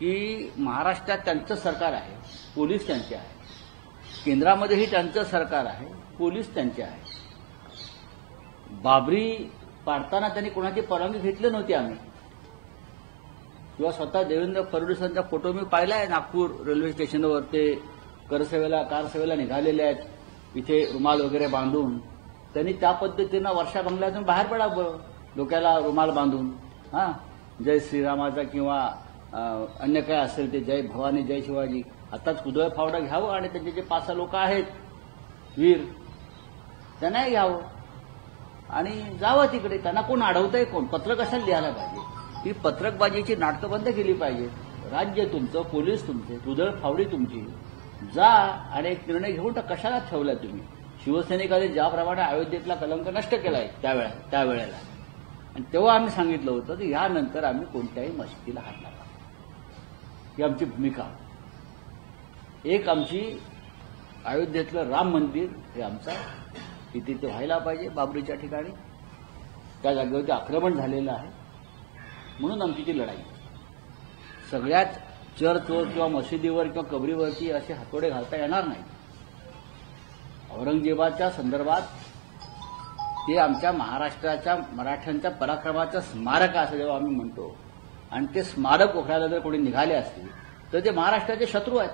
की महाराष्ट्रात त्यांचं सरकार आहे, पोलीस त्यांचे आहे, केंद्रामध्येही त्यांचं सरकार आहे, पोलीस त्यांचे आहे. बाबरी पाडताना त्यांनी कोणाची परवानगी घेतली नव्हती आम्ही, किंवा स्वतः देवेंद्र फडणवीसांचा फोटो मी पाहिलाय नागपूर रेल्वे स्टेशनवर. ते कार सेवेला निघालेले आहेत, इथे रुमाल वगैरे बांधून. त्यांनी त्या पद्धतीनं वर्षा बंगल्यातून बाहेर पडावं, डोक्याला रुमाल बांधून. जय श्रीरामाचा किंवा अन्य काय असेल ते, जय भवानी जय शिवाजी. आताच कुदळ फावडा घ्यावं आणि त्यांचे जे 5 लोक आहेत वीर, त्यांनाही घ्यावं आणि जावं तिकडे. त्यांना कोण अडवतंय? कोण? पत्र कशाला लिहायला पाहिजे? ही पत्रकबाजीची नाटकं बंद केली पाहिजेत. राज्य तुमचं, पोलीस तुमचे, कुदळ फावडी तुमची. जा आणि एक निर्णय घेऊन कशाला ठेवलाय तुम्ही? शिवसैनिकांनी ज्याप्रमाणे अयोध्येतला कलंक नष्ट केलाय त्यावेळेला, आणि तेव्हा आम्ही सांगितलं होतं की यानंतर आम्ही कोणत्याही मशिदीला हात लावा. ही आमची भूमिका. एक आमची अयोध्येतलं राम मंदिर हे आमचा तिथे ते व्हायला पाहिजे. बाबरीच्या ठिकाणी त्या जागेवरती आक्रमण झालेलं आहे, म्हणून आमची ती लढाई. सगळ्याच चर्चवर किंवा मशिदीवर किंवा कबरीवरती असे हातोडे घालता येणार नाही. औरंगजेबाच्या संदर्भात ते आमच्या महाराष्ट्राच्या मराठ्यांच्या पराक्रमाचं स्मारक असं जेव्हा आम्ही म्हणतो, आणि ते स्मारक उघडायला जर कोणी निघाले असतील तर ते महाराष्ट्राचे शत्रू आहेत.